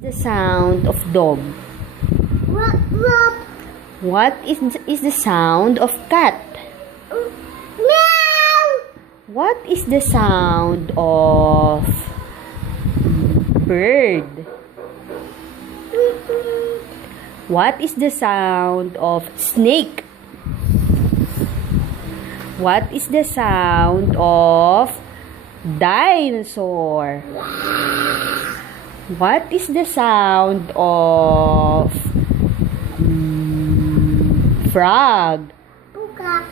The sound of dog. What is the sound of cat? Meow. What is the sound of bird? What is the sound of snake? What is the sound of dinosaur? What is the sound of frog? Buka.